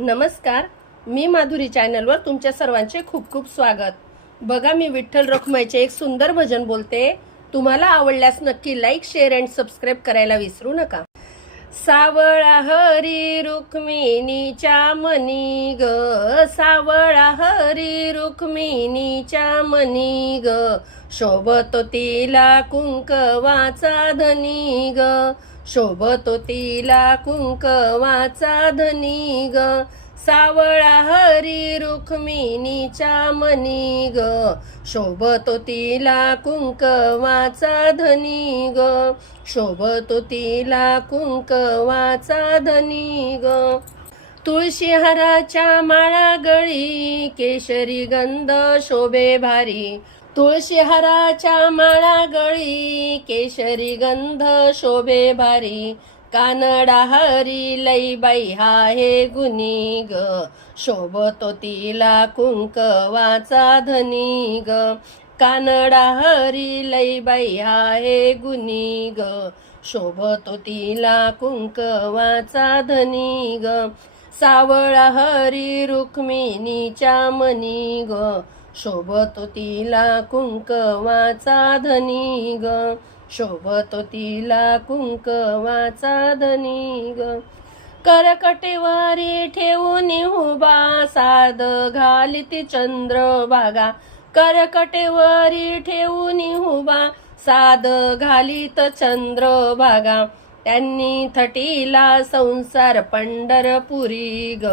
नमस्कार, मी माधुरी चॅनलवर तुमच्या सर्वांचे खूप खूप स्वागत. बघा, मी विठ्ठल रखुमाईचे एक सुंदर भजन बोलते. तुम्हाला आवडल्यास नक्की लाईक, शेअर अँड सबस्क्राईब करायला विसरू नका. सावळा हरी रुक्मिणीच्या मनी ग, सावळा हरी रुक्मिणीच्या मनी ग, शोभतो तिला कुंकवाचा धनी ग, शोभतो तिला कुंकवाचा धनी ग. सावळा हरी रुक्मिणीच्या मनी ग, शोभतो तिला कुंकवाचा धनी ग, शोभतो तिला कुंकवाचा धनी ग. तुळशी हाराच्या माळा गळी, केशरी गंध शोभे भारी, तुळशी हाराच्या माळा गळी, केशरी गंध शोभे भारी. कानडा हरी लईबाई हा हे गुणी ग, शोभतो तिला कुंकवाचा धनी ग. कानडा हरी लईबाई हा हे गुणी ग, शोभतो तिला कुंकवाचा धनी ग. सावळा हरी रुक्मिणीच्या मनी ग, शोभतो तिला कुंकवाचा धनी ग, शोभतो तिला कुंकवाचा धनी ग. करकटेवारी ठेवून उभा, साद घालिती चंद्रभागा, करकटेवारी ठेवून उभा, साद घालित चंद्रभागा. त्यांनी थटीला संसार पंढरपुरी ग,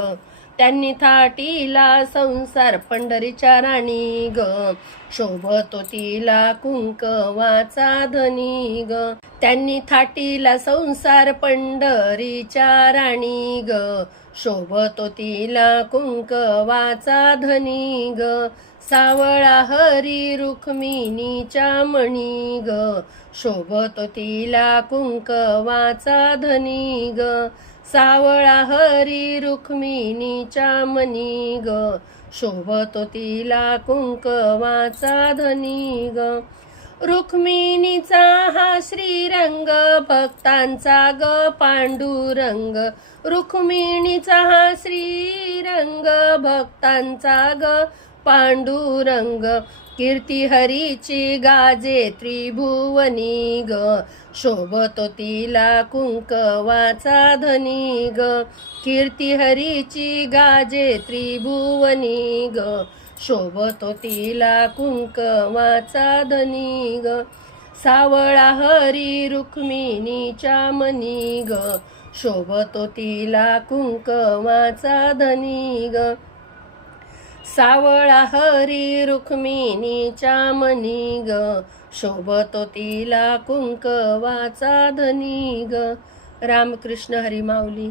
त्यांनी थाटीला संसार पंढरीच्या राणी ग, शोभतो तिला कुंकवाचा धनी ग. त्यांनी थाटीला संसार पंढरीच्या राणी ग, शोभतो तिला कुंकवाचा धनी ग. सावळा हरी रुक्मिणीच्या मणी ग, शोभतो तिला कुंकवाचा धनी ग. सावळा हरी रुक्मिणीच्या मनी ग, शोभतो तिला कुंकवाचा धनी ग. रुक्मिणीचा हा श्रीरंग, भक्तांचा ग पांडुरंग, रुक्मिणीचा हा श्रीरंग, भक्तांचा ग पांडुरंग. कीर्ती हरीची गाजे त्रिभुवनी ग, शोभतो तिला कुंकवाचा धनी ग. कीर्ती हरीची गाजे त्रिभुवनी ग, शोभतो तिला कुंकवाचा धनी ग. सावळा हरी रुक्मिणीच्या मनी ग, शोभतो तिला कुंकवाचा धनी ग. सावळा हरी रुक्मिणीच्या मनी ग, शोभतो तिला कुंकवाचा धनी ग. रामकृष्ण हरी माऊली.